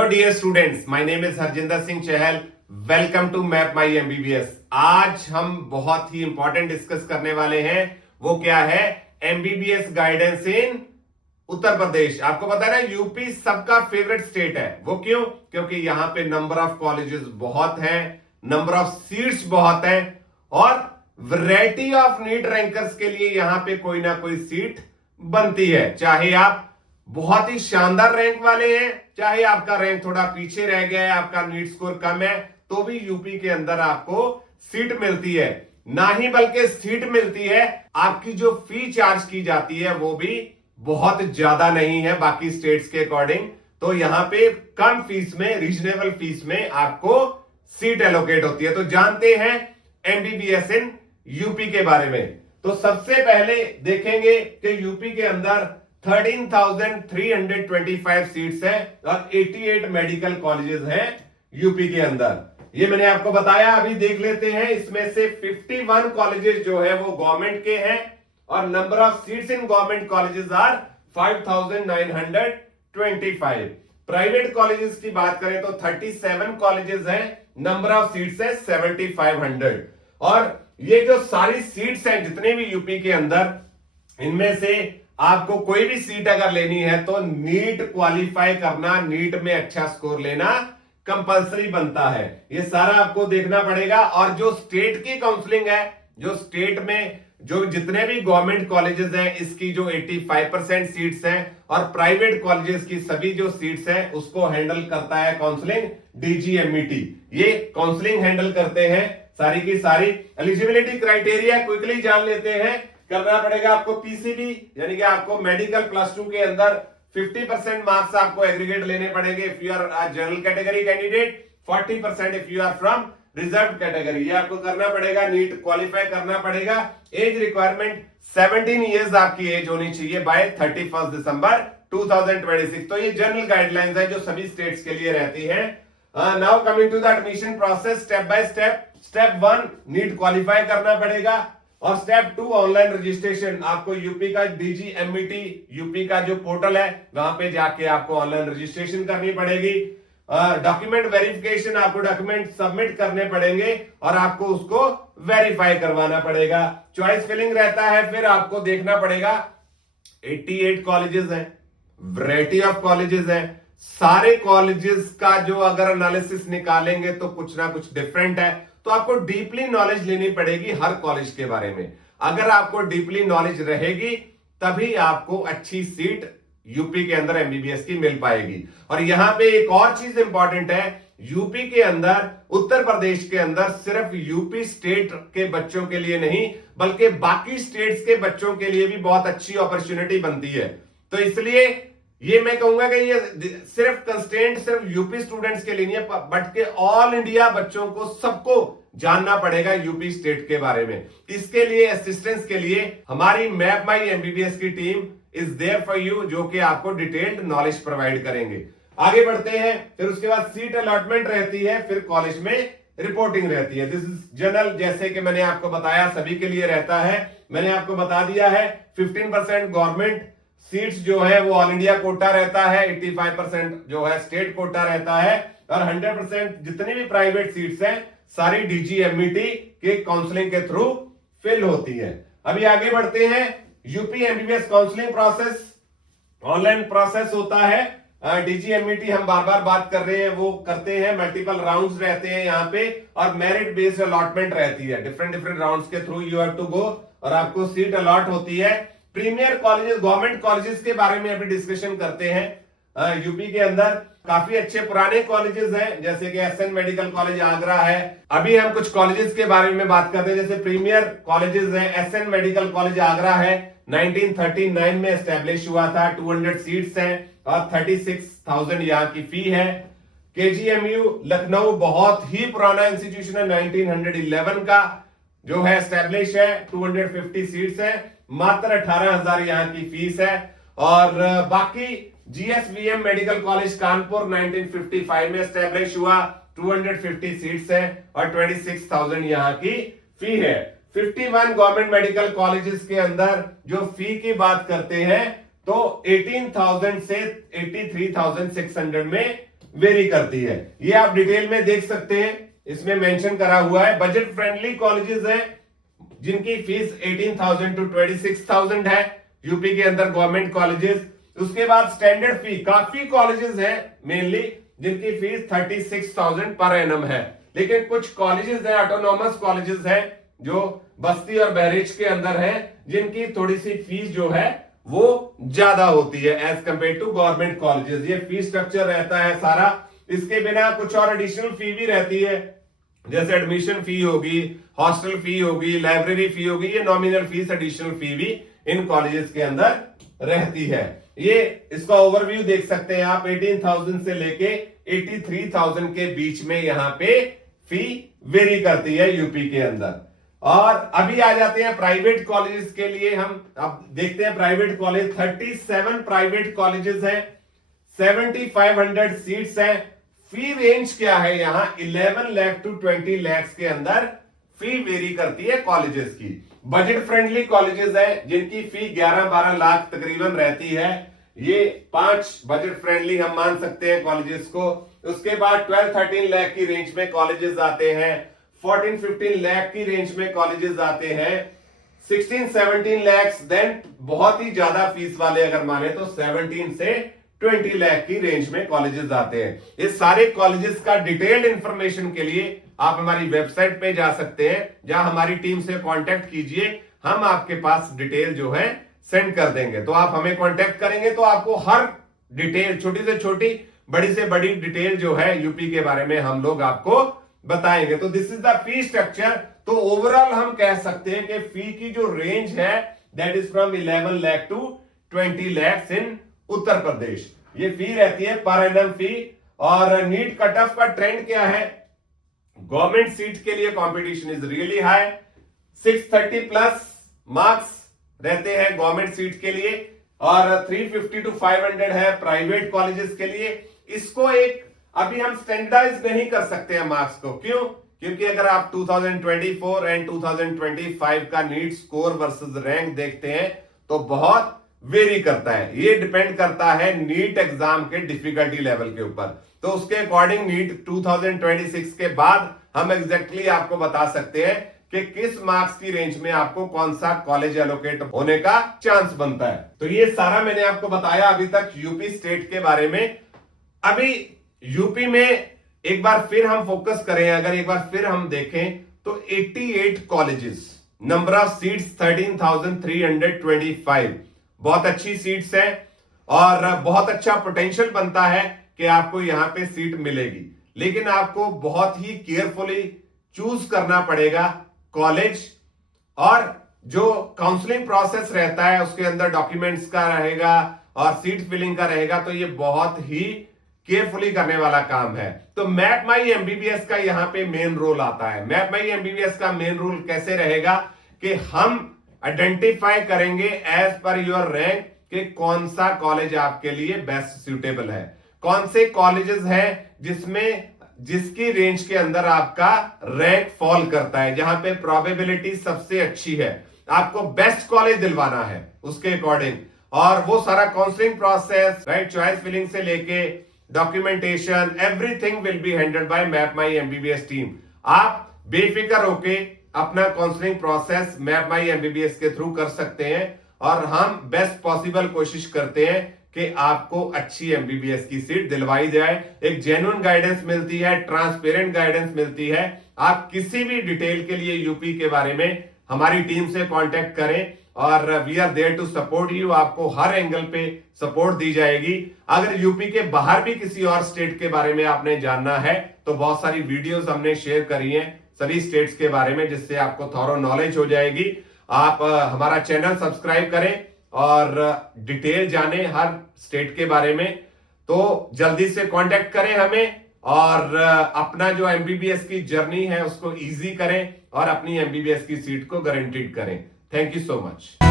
Hello dear students, my name is Harjinder Singh Chahal. Welcome to Map My MBBS. आज हम बहुत ही important discuss करने वाले हैं। वो क्या है? एमबीबीएस गाइडेंस इन उत्तर प्रदेश। आपको पता है ना, यूपी सबका फेवरेट स्टेट है। वो क्यों? क्योंकि यहां पे नंबर ऑफ कॉलेजेस बहुत हैं, नंबर ऑफ सीट्स बहुत हैं और वैरायटी ऑफ नीट रैंकर्स के लिए यहां पे कोई ना कोई सीट बनती है। चाहे आप बहुत ही शानदार रैंक वाले हैं, चाहे आपका रैंक थोड़ा पीछे रह गया है, आपका नीट स्कोर कम है, तो भी यूपी के अंदर आपको सीट मिलती है। ना ही बल्कि सीट मिलती है, आपकी जो फी चार्ज की जाती है वो भी बहुत ज्यादा नहीं है बाकी स्टेट्स के अकॉर्डिंग। तो यहां पे कम फीस में, रीजनेबल फीस में आपको सीट एलोकेट होती है। तो जानते हैं एमबीबीएस इन यूपी के बारे में। तो सबसे पहले देखेंगे कि यूपी के अंदर 13,325 सीट्स हैं और 88 मेडिकल कॉलेजेस हैं यूपी के अंदर। ये मैंने आपको बताया। अभी देख लेते हैं, इसमें से 51 कॉलेजेस जो है वो गवर्नमेंट के हैं और number of seats in government colleges are 5,925। Private colleges की बात करें तो 37 कॉलेजेस हैं, नंबर ऑफ सीट्स है 7,500। और ये जो सारी सीट्स हैं जितने भी यूपी के अंदर, इनमें से आपको कोई भी सीट अगर लेनी है तो नीट क्वालिफाई करना, नीट में अच्छा स्कोर लेना कंपलसरी बनता है। ये सारा आपको देखना पड़ेगा। और जो स्टेट की काउंसलिंग है, जो स्टेट में जो जितने भी गवर्नमेंट कॉलेजेस हैं, इसकी जो 85% सीट्स हैं और प्राइवेट कॉलेजेस की सभी जो सीट्स हैं उसको हैंडल करता है काउंसलिंग डीजीएमईटी। ये काउंसलिंग हैंडल करते हैं सारी की सारी। एलिजिबिलिटी क्राइटेरिया क्विकली जान लेते हैं। करना पड़ेगा आपको पीसीबी, यानी कि आपको मेडिकल +2 के अंदर 50% मार्क्स आपको एग्रीगेट लेने पड़ेंगे if you are general category candidate, 40% if you are from reserve category. ये आपको करना पड़ेगा, नीट क्वालिफाई करना पड़ेगा। एज रिक्वायरमेंट 17 ईयर्स आपकी एज होनी चाहिए बाय 31 दिसंबर 2026। तो ये जनरल गाइडलाइंस है जो सभी स्टेट्स के लिए रहती है। Now coming to the admission process, step by step. Step 1 NEET qualify करना पड़ेगा और स्टेप 2 ऑनलाइन रजिस्ट्रेशन। आपको यूपी का डीजीएमईटी, यूपी का जो पोर्टल है वहां पे जाके आपको ऑनलाइन रजिस्ट्रेशन करनी पड़ेगी। डॉक्यूमेंट वेरिफिकेशन, आपको डॉक्यूमेंट सबमिट करने पड़ेंगे और आपको उसको वेरीफाई करवाना पड़ेगा। चॉइस फिलिंग रहता है। फिर आपको देखना पड़ेगा 88 कॉलेजेस हैं, वैरायटी ऑफ कॉलेजेस हैं। सारे कॉलेजेस का जो अगर एनालिसिस निकालेंगे तो कुछ ना कुछ डिफरेंट है। तो आपको डीपली नॉलेज लेनी पड़ेगी हर कॉलेज के बारे में। अगर आपको डीपली नॉलेज रहेगी तभी आपको अच्छी सीट यूपी के अंदर एमबीबीएस की मिल पाएगी। और यहां पे एक और चीज इंपॉर्टेंट है, यूपी के अंदर, उत्तर प्रदेश के अंदर सिर्फ यूपी स्टेट के बच्चों के लिए नहीं बल्कि बाकी स्टेट्स के बच्चों के लिए भी बहुत अच्छी अपॉर्चुनिटी बनती है। तो इसलिए ये मैं कहूंगा कि ये सिर्फ कंस्टेंट सिर्फ यूपी स्टूडेंट्स के लिए नहीं है, बट के ऑल इंडिया बच्चों को सबको जानना पड़ेगा यूपी स्टेट के बारे में। इसके लिए असिस्टेंस के लिए हमारी मैप माई एमबीबीएस की team is there for you, जो कि आपको डिटेल्ड नॉलेज प्रोवाइड करेंगे। आगे बढ़ते हैं। फिर उसके बाद सीट अलॉटमेंट रहती है, फिर कॉलेज में रिपोर्टिंग रहती है। दिस इज जनरल, जैसे कि मैंने आपको बताया सभी के लिए रहता है। मैंने आपको बता दिया है 15% गवर्नमेंट सीट्स जो है वो ऑल इंडिया कोटा रहता है, 85% जो है स्टेट कोटा रहता है और 100% जितनी भी प्राइवेट सीट्स हैं सारी डीजीएमईटी के काउंसलिंग के थ्रू फिल होती है। अभी आगे बढ़ते हैं। UP MBBS counselling process online process होता है। डीजीएमईटी हम बार बार बात कर रहे हैं, वो करते हैं। मल्टीपल राउंड्स रहते हैं यहाँ पे और मेरिट बेस्ड अलॉटमेंट रहती है। डिफरेंट राउंड्स के through you have to go और आपको सीट अलॉट होती है। प्रीमियर कॉलेजेस, गवर्नमेंट कॉलेजेस के बारे में अभी डिस्कशन करते हैं। यूपी के अंदर काफी अच्छे पुराने कॉलेजेस हैं, जैसे कि एसएन मेडिकल कॉलेज आगरा है। अभी हम कुछ कॉलेजेस के बारे में बात करते हैं, जैसे प्रीमियर कॉलेजेस हैं। एसएन मेडिकल कॉलेज आगरा है, 1939 में एस्टेब्लिश हुआ था। 200 सीट्स हैं और 36,000 यहाँ की फी है। केजीएमयू लखनऊ बहुत ही पुराना इंस्टीट्यूशन है, 1911 का जो है एस्टेब्लिश है। 250 सीट्स है, मात्र 18,000 यहाँ की फीस है। और बाकी जीएसवीएम मेडिकल कॉलेज कानपुर 1955 में एस्टेब्लिश हुआ, 250 सीट्स है और 26,000 यहाँ की फी है। 51 गवर्नमेंट मेडिकल कॉलेजेस के अंदर जो फी की बात करते हैं तो 18,000 से 83,600 में वेरी करती है। ये आप डिटेल में देख सकते हैं, इसमें मेंशन करा हुआ है। बजट फ्रेंडली कॉलेजेस हैं जिनकी फीस 18,000 टू 26,000 है यूपी के अंदर गवर्नमेंट कॉलेजेस। उसके बाद स्टैंडर्ड फी, काफी कॉलेजेस हैं मेनली जिनकी फीस 36,000 पर एनम है। लेकिन कुछ कॉलेजेस हैं, ऑटोनॉमस कॉलेजेस हैं जो बस्ती और बहरेच के अंदर हैं, जिनकी थोड़ी सी फीस जो है वो ज्यादा होती है as compare to government colleges. ये फीस स्ट्रक्चर रहता है सारा। इसके बिना कुछ और एडिशनल फी भी रहती है, जैसे एडमिशन फी होगी, हॉस्टल फी होगी, लाइब्रेरी फी होगी। ये नॉमिनल फीस, एडिशनल फी भी इन कॉलेजेस के अंदर रहती है। ये इसका ओवरव्यू देख सकते हैं आप। 18,000 से लेके 83,000 के बीच में यहाँ पे फी वेरी करती है यूपी के अंदर। और अभी आ जाते हैं प्राइवेट कॉलेजेस के लिए। हम अब देखते हैं प्राइवेट कॉलेज। 37 प्राइवेट कॉलेजेस हैं, 7,500 सीट्स हैं। फी रेंज क्या है यहाँ? 11 लाख टू 20 लाख के अंदर फी वेरी करती है कॉलेजेस की। बजट फ्रेंडली कॉलेजेस हैं जिनकी फी 11-12 लाख तकरीबन रहती है। ये 5 बजट फ्रेंडली हम मान सकते हैं कॉलेजेस को। उसके बाद 12-13 लाख की रेंज में कॉलेजेस आते हैं, 14-15 लाख की रेंज में कॉलेजेस आते हैं, 16-17 लाख। देन बहुत ही ज्यादा फीस वाले अगर माने तो 17 से 20 लाख की रेंज में कॉलेजेस आते हैं। इस सारे कॉलेजेस का डिटेल्ड इंफॉर्मेशन के लिए आप हमारी वेबसाइट पे जा सकते हैं, जहां हमारी टीम से कांटेक्ट कीजिए, हम आपके पास डिटेल जो है सेंड कर देंगे। तो आप हमें कांटेक्ट करेंगे तो आपको हर डिटेल, छोटी से छोटी, बड़ी से बड़ी डिटेल जो है यूपी के बारे में हम लोग आपको बताएंगे। तो this is the fee structure. तो ओवरऑल हम कह सकते हैं कि फी की जो रेंज है that is from 11 lakh to 20 lakh in Uttar Pradesh. ये फी रहती है पर एनम फी। और नीट कट ऑफ का ट्रेंड क्या है? गवर्नमेंट सीट के लिए competition is really high. 630 plus marks रहते हैं गवर्नमेंट सीट के लिए और 350 टू 500 है प्राइवेट कॉलेजेस के लिए। इसको एक अभी हम स्टैंडर्डाइज नहीं कर सकते हैं मार्क्स को। क्यों? क्योंकि अगर आप 2024 एंड 2025 का नीट स्कोर वर्सेस रैंक देखते हैं तो बहुत वेरी करता है। ये डिपेंड करता है नीट एग्जाम के डिफिकल्टी लेवल के ऊपर। तो उसके अकॉर्डिंग नीट 2026 के बाद हम एग्जैक्टली आपको बता सकते हैं कि किस मार्क्स की रेंज में आपको कौन सा कॉलेज एलोकेट होने का चांस बनता है। तो ये सारा मैंने आपको बताया अभी तक यूपी स्टेट के बारे में। अभी यूपी में एक बार फिर हम फोकस करें, अगर एक बार फिर हम देखें तो 88 कॉलेजेस, नंबर ऑफ सीट्स 13,325। बहुत अच्छी सीट्स हैं और बहुत अच्छा पोटेंशियल बनता है कि आपको यहां पे सीट मिलेगी। लेकिन आपको बहुत ही केयरफुली चूज करना पड़ेगा कॉलेज। और जो काउंसलिंग प्रोसेस रहता है उसके अंदर डॉक्यूमेंट्स का रहेगा और सीट फिलिंग का रहेगा, तो ये बहुत ही केयरफुली करने वाला काम है। तो मैप माई एमबीबीएस का यहां पे मेन रोल आता है। मैप माई एमबीबीएस का मेन रोल कैसे रहेगा कि हम आइडेंटिफाई करेंगे एज पर योर रैंक कि कौन सा कॉलेज आपके लिए बेस्ट सूटेबल है, कौन से कॉलेजेस हैं जिसकी रेंज के अंदर आपका रैंक फॉल करता है, जहां पे प्रोबेबिलिटी सबसे अच्छी है, आपको बेस्ट कॉलेज दिलवाना है उसके अकॉर्डिंग। और वो सारा counselling process, right, choice filling से लेके documentation, everything will be handled by Map My MBBS team. आप बेफिक्र होके अपना counselling process Map My MBBS के थ्रू कर सकते हैं और हम बेस्ट पॉसिबल कोशिश करते हैं कि आपको अच्छी एमबीबीएस की सीट दिलवाई जाए। एक जेन्युइन गाइडेंस मिलती है, ट्रांसपेरेंट गाइडेंस मिलती है। आप किसी भी डिटेल के लिए यूपी के बारे में हमारी टीम से कांटेक्ट करें और we are there to support you. आपको हर एंगल पे सपोर्ट दी जाएगी। अगर यूपी के बाहर भी किसी और स्टेट के बारे में आपने जानना है तो बहुत सारी वीडियोस हमने शेयर करी हैं सभी स्टेट्स के बारे में, जिससे आपको थॉरो नॉलेज हो जाएगी। आप हमारा चैनल सब्सक्राइब करें और डिटेल जाने हर स्टेट के बारे में। तो जल्दी से कांटेक्ट करें हमें और अपना जो एमबीबीएस की जर्नी है उसको इजी करें और अपनी एमबीबीएस की सीट को गारंटीड करें। Thank you so much.